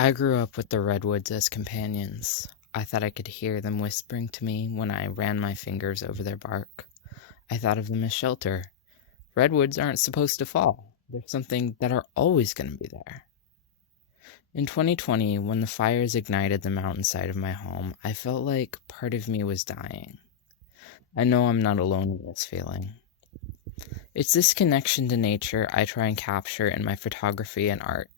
I grew up with the redwoods as companions. I thought I could hear them whispering to me when I ran my fingers over their bark. I thought of them as shelter. Redwoods aren't supposed to fall. They're something that are always going to be there. In 2020, when the fires ignited the mountainside of my home, I felt like part of me was dying. I know I'm not alone in this feeling. It's this connection to nature I try and capture in my photography and art.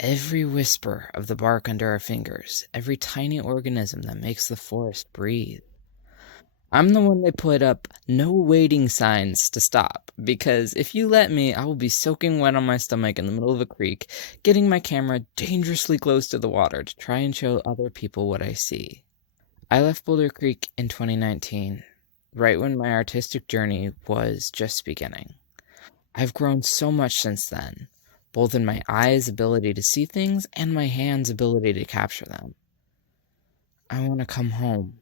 Every whisper of the bark under our fingers, every tiny organism that makes the forest breathe. I'm the one they put up no waiting signs to stop, because if you let me, I will be soaking wet on my stomach in the middle of a creek, getting my camera dangerously close to the water to try and show other people what I see. I left Boulder Creek in 2019, right when my artistic journey was just beginning. I've grown so much since then, both in my eyes' ability to see things and my hands' ability to capture them. I want to come home.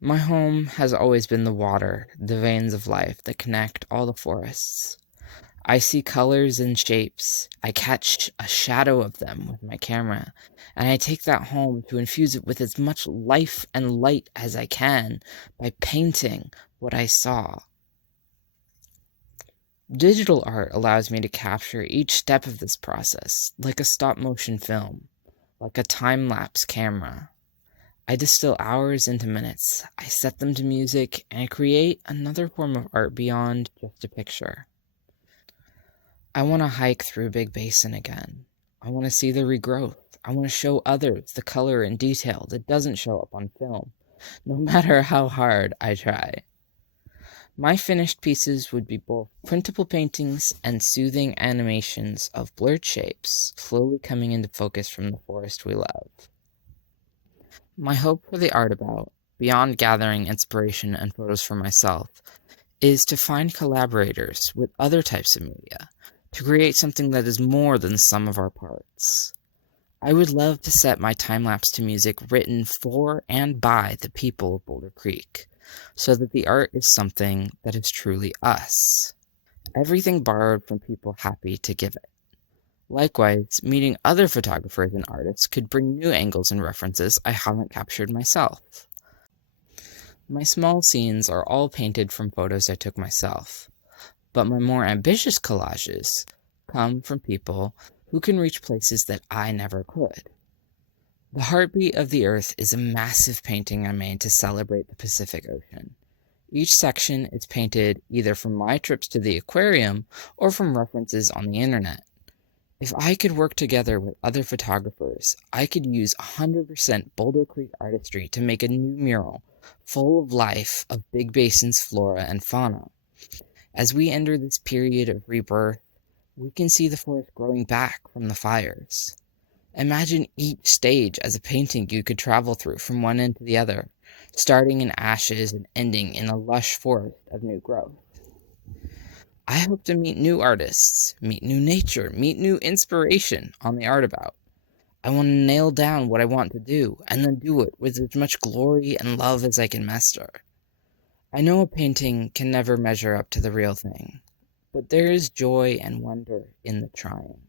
My home has always been the water, the veins of life that connect all the forests. I see colors and shapes. I catch a shadow of them with my camera, and I take that home to infuse it with as much life and light as I can by painting what I saw. Digital art allows me to capture each step of this process, like a stop-motion film, like a time-lapse camera. I distill hours into minutes, I set them to music, and I create another form of art beyond just a picture. I want to hike through Big Basin again. I want to see the regrowth. I want to show others the color and detail that doesn't show up on film, no matter how hard I try. My finished pieces would be both printable paintings and soothing animations of blurred shapes slowly coming into focus from the forest we love. My hope for the art about, beyond gathering inspiration and photos for myself, is to find collaborators with other types of media, to create something that is more than the sum of our parts. I would love to set my time-lapse to music written for and by the people of Boulder Creek, so that the art is something that is truly us. Everything borrowed from people happy to give it. Likewise, meeting other photographers and artists could bring new angles and references I haven't captured myself. My small scenes are all painted from photos I took myself, but my more ambitious collages come from people who can reach places that I never could. The Heartbeat of the Earth is a massive painting I made to celebrate the Pacific Ocean. Each section is painted either from my trips to the aquarium or from references on the internet. If I could work together with other photographers, I could use 100% Boulder Creek artistry to make a new mural full of life of Big Basin's flora and fauna. As we enter this period of rebirth, we can see the forest growing back from the fires. Imagine each stage as a painting you could travel through from one end to the other, starting in ashes and ending in a lush forest of new growth. I hope to meet new artists, meet new nature, meet new inspiration on the art about. I want to nail down what I want to do, and then do it with as much glory and love as I can muster. I know a painting can never measure up to the real thing, but there is joy and wonder in the trying.